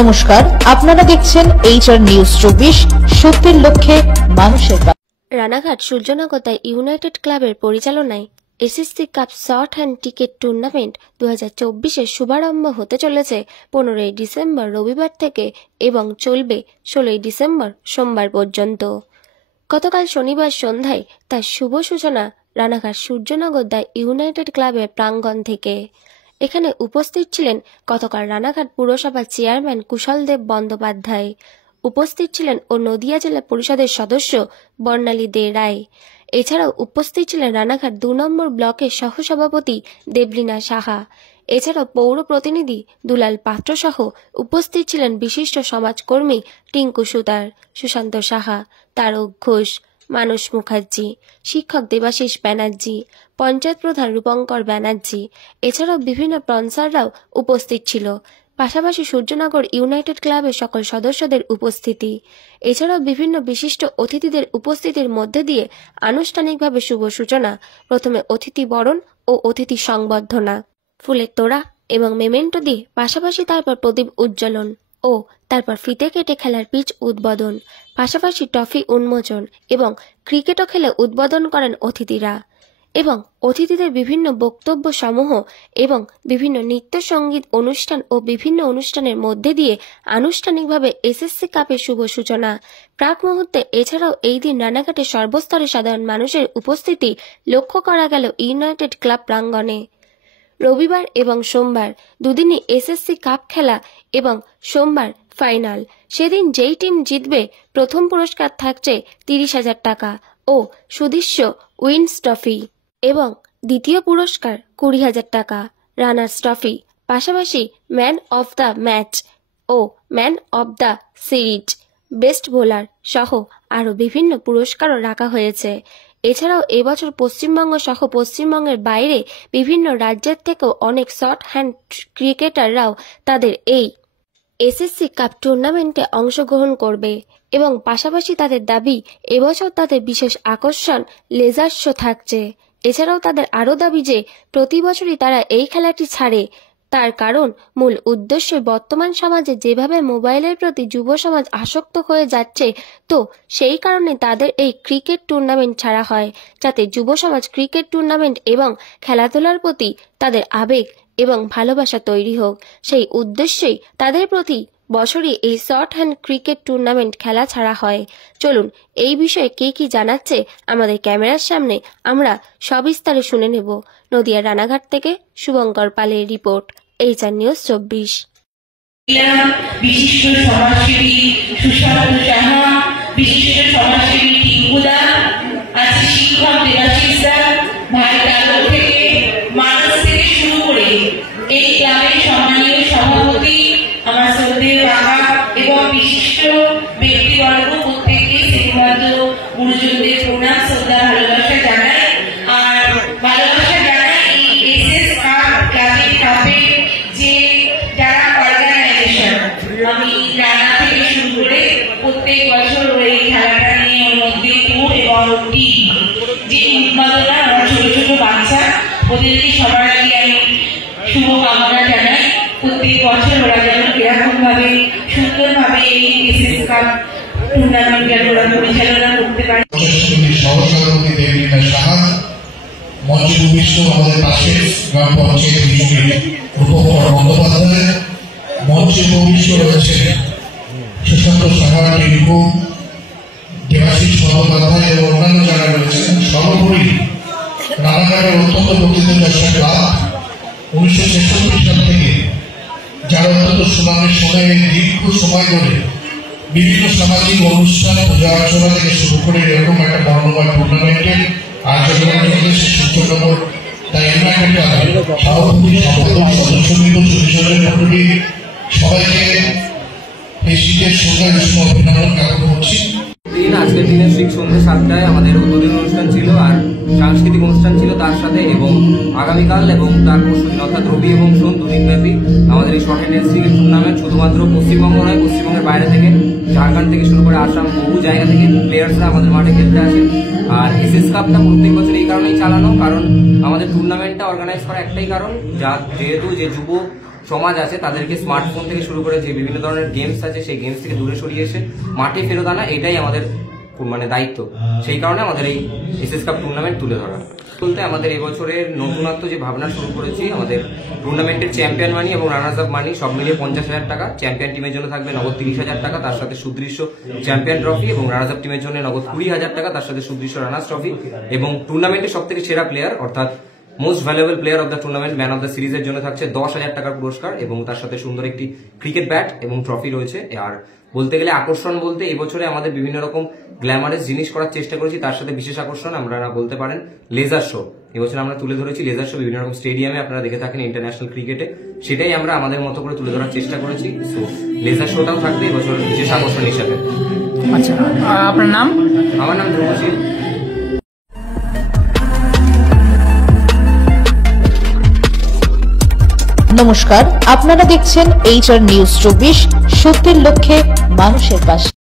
নমস্কার, আপনারা দেখছেন HR নিউজ 24, সত্যের লক্ষ্যে মানুষের। রানাঘাট সূর্যনগরতায় ইউনাইটেড ক্লাবের পরিচালনায় SSC cup short hand cricket tournament 2024-এর শুভারম্ভ হতে চলেছে 15 ডিসেম্বর রবিবার থেকে এবং চলবে 16 ডিসেম্বর সোমবার পর্যন্ত। গতকাল শনিবার সন্ধ্যায় তার শুভ সূচনা রানাঘাট সূর্যনগরতায় ইউনাইটেড ক্লাবের প্রাঙ্গণ থেকে। এখানে উপস্থিত ছিলেন গতকাল রানাঘাট পুরসভার চেয়ারম্যান কুশলদেব বন্দ্যোপাধ্যায়, উপস্থিত ছিলেন ও নদিয়া জেলা পরিষদের সদস্য বর্ণালী দে রায়। এছাড়াও উপস্থিত ছিলেন রানাঘাট 2 নম্বর ব্লকের সহসভাপতি দেবলীনা সাহা। এছাড়াও পৌর প্রতিনিধি দুলাল পাত্র সহ উপস্থিত ছিলেন বিশিষ্ট সমাজকর্মী টিঙ্কু সুতার, সুশান্ত সাহা, তারক ঘোষ, মানস মুখার্জি, শিক্ষক দেবাশিস ব্যানার্জি, পঞ্চায়েত প্রধান রূপঙ্কর ব্যানার্জি। এছাড়াও বিভিন্ন স্পন্সররাও উপস্থিত ছিল। পাশাপাশি সূর্যনগর ইউনাইটেড ক্লাবের সকল সদস্যদের উপস্থিতি, এছাড়াও বিভিন্ন বিশিষ্ট অতিথিদের উপস্থিতির মধ্যে দিয়ে আনুষ্ঠানিকভাবে শুভ সূচনা। প্রথমে অতিথি বরণ ও অতিথি সংবর্ধনা, ফুলের তোড়া এবং মেমেন্টো দিয়ে, পাশাপাশি তারপর প্রদীপ উজ্জ্বলন ও তারপর ফিতে কেটে খেলার পিচ উদ্বোধন, পাশাপাশি ট্রফি উন্মোচন এবং ক্রিকেটও খেলে উদ্বোধন করেন অতিথিরা। এবং অতিথিদের বিভিন্ন বক্তব্য সমূহ এবং বিভিন্ন নৃত্য সঙ্গীত অনুষ্ঠান ও বিভিন্ন অনুষ্ঠানের মধ্যে দিয়ে আনুষ্ঠানিকভাবে এসএসসি কাপের শুভ সূচনা। প্রাক মুহূর্তে এছাড়াও এই দিন রানাঘাটের সর্বস্তরের সাধারণ মানুষের উপস্থিতি লক্ষ্য করা গেল ইউনাইটেড ক্লাব প্রাঙ্গণে। রবিবার এবং সোমবার দুদিনই এসএসসি কাপ খেলা এবং সোমবার ফাইনাল। সেদিন যেই টিম জিতবে প্রথম পুরস্কার থাকছে 30,000 টাকা ও সুদৃশ্য উইন্স ট্রফি এবং দ্বিতীয় পুরস্কার 20,000 টাকা, রানার্স ট্রফি, পাশাপাশি ম্যান অফ দ্য ম্যাচ ও man of the series, best bowler সহ আরও বিভিন্ন পুরস্কারও রাখা হয়েছে। এছাড়াও এবছর পশ্চিমবঙ্গ সহ পশ্চিমবঙ্গের বাইরে বিভিন্ন রাজ্যের থেকেও অনেক শর্ট হ্যান্ড ক্রিকেটাররাও তাদের এই এসএসসি কাপ টুর্নামেন্টে অংশগ্রহণ করবে এবং পাশাপাশি তাদের দাবি এবছর তাদের বিশেষ আকর্ষণ লেজার শো থাকছে। এছাড়াও তাদের আরও দাবি যে প্রতি বছরই তারা এই খেলাটি ছাড়ে, তার কারণ মূল উদ্দেশ্য বর্তমান সমাজে যেভাবে মোবাইলের প্রতি যুব সমাজ আসক্ত হয়ে যাচ্ছে, তো সেই কারণে তাদের এই ক্রিকেট টুর্নামেন্ট ছাড়া হয়, যাতে যুব সমাজ ক্রিকেট টুর্নামেন্ট এবং খেলাধুলার প্রতি তাদের আবেগ এবং ভালোবাসা তৈরি হোক। সেই উদ্দেশ্যেই তাদের প্রতি বছরই এই শর্ট হ্যান্ড ক্রিকেট টুর্নামেন্ট খেলা ছাড়া হয়। চলুন এই বিষয়ে কে কি জানাচ্ছে আমাদের ক্যামেরার সামনে আমরা সবিস্তারে শুনে নেব। নদিয়া রানাঘাট থেকে শুভঙ্কর পালের রিপোর্ট, HR নিউজ 24। বিশিষ্ট সমাজসেবী সুশান্ত সাহা, বিশিষ্ট সমাজসেবী টিঙ্কুদা, আছে শিক্ষক দেবাশিস দা, ভাই তারক থেকে মানস থেকে শুরু করে এই ক্লাবের সম্মানীয় সভাপতি আমার শ্রদ্ধেয় কাকা এবং বিশিষ্ট ব্যক্তিবর্গ প্রত্যেককে শ্রীমন্ত গুরুজনদের প্রণাম শ্রদ্ধা ভালোবাসা জানাই। আর ভালোবাসা জানাই এই এসএস কাপ ক্লাবের কাপে যে যারা অর্গানাইজেশন, আমি রানা থেকে শুরু করে প্রত্যেক বছর ওই খেলাটা নিয়ে ওর মধ্যে টুর এবং টিম যে উন্মাদনা, আমার ছোট ছোট বাচ্চা, ওদেরকে সবার আগে আমি শুভকামনা জানাই। প্রত্যেক বছর ওরা যেন এরকম ভাবে সুন্দরভাবে এই এসএস কাপ টুর্নামেন্ট ওরা পরিচালনা করতে পারে। সহসভাপতি দেবলীনা সাহা, মঞ্চে উপবিষ্ট আমাদের পাশের গ্রাম পঞ্চায়েত রূপঙ্কর বন্দ্যোপাধ্যায়, মঞ্চে উপবিষ্ট রয়েছে সুশান্ত সাহা, টিঙ্কু, দেবাশিস বন্দ্যোপাধ্যায় এবং অন্যান্য যারা রয়েছেন। সর্বোপরি রানাঘাটের অত্যন্ত প্রতিদ্বন্দ্বী ক্লাব 1966 সাল থেকে যারা অত্যন্ত সুনামের সময় দীর্ঘ সময় ধরে বিভিন্ন সামাজিক অনুষ্ঠান, পূজা অর্চনা থেকে শুরু করে এরকম একটা বর্ণময় টুর্নামেন্টের আয়োজন সূর্যনগর তাই ইউনাইটেড ক্লাবের সভাপতি সদস্যবৃন্দ সবাইকে এই শীতের সন্ধ্যায় অভিনন্দন জ্ঞাপন করছি। আজকের দিনে ঠিক সন্ধ্যে 7টায় আমাদের উদ্বোধনী অনুষ্ঠান ছিল আর সাংস্কৃতিক অনুষ্ঠান ছিল তার সাথে, এবং আগামীকাল এবং তার পরশুদিন অর্থাৎ রবি এবং সোম দুদিন ব্যাপী আমাদের এই শর্ট হ্যান্ড ক্রিকেট টুর্নামেন্ট শুধুমাত্র পশ্চিমবঙ্গ নয়, পশ্চিমবঙ্গের বাইরে থেকে ঝাড়খণ্ড থেকে শুরু করে আসাম বহু জায়গা থেকে প্লেয়ার্সরা আমাদের মাঠে খেলতে আসে। আর এসএস কাপটা প্রত্যেক বছর এই কারণেই চালানো, কারণ আমাদের টুর্নামেন্টটা অর্গানাইজ করা একটাই কারণ, যেহেতু যে যুব সমাজ আছে তাদেরকে স্মার্টফোন থেকে শুরু করে যে বিভিন্ন ধরনের গেমস আছে সেই গেমস থেকে দূরে সরিয়ে এসে মাঠে ফেরত আনা, এটাই আমাদের দায়িত্ব। সেই কারণে আমাদের এই এসএস কাপ টুর্নামেন্ট তুলে ধরা বলতে আমাদের এবছরের নতুনত্ব যে ভাবনা শুরু করেছি, আমাদের টুর্নামেন্টের চ্যাম্পিয়ন মানি এবং রানার্স আপ মানি সব মিলিয়ে 50,000 টাকা। চ্যাম্পিয়ন টিমের জন্য থাকবে নগদ 30,000 টাকা, তার সাথে সুদৃশ্য চ্যাম্পিয়ন ট্রফি, এবং রানার্স আপ টিমের জন্য নগদ 20,000 টাকা, তার সাথে সুদৃশ্য রানার্স ট্রফি, এবং টুর্নামেন্টের সব থেকে সেরা প্লেয়ার অর্থাৎ most valuable player of the tournament, man of the সিরিজের জন্য থাকছে 10,000 টাকার পুরস্কার, এবং তার সাথে সুন্দর একটি ক্রিকেট ব্যাট এবং ট্রফি রয়েছে। আর বলতে গেলে আকর্ষণ বলতে এবছরে আমাদের বিভিন্ন রকম গ্ল্যামারাস জিনিস করার চেষ্টা করেছি, তার সাথে বিশেষ আকর্ষণ আপনারা বলতে পারেন লেজার শো। এবছর আমরা তুলে ধরেছি লেজার শো, বিভিন্ন রকম স্টেডিয়ামে আপনারা দেখে থাকেন ইন্টারন্যাশনাল ক্রিকেটে, সেটাই আমরা আমাদের মতো করে তুলে ধরার চেষ্টা করেছি। সো লেজার শোটাও থাকবে এবছর বিশেষ আকর্ষণ হিসাবে। আচ্ছা, আপনার নাম? আমার নাম ধ্রুবশীল। নমস্কার, আপনারা দেখছেন HR নিউজ 24, সত্যের লক্ষ্যে মানুষের পাশে।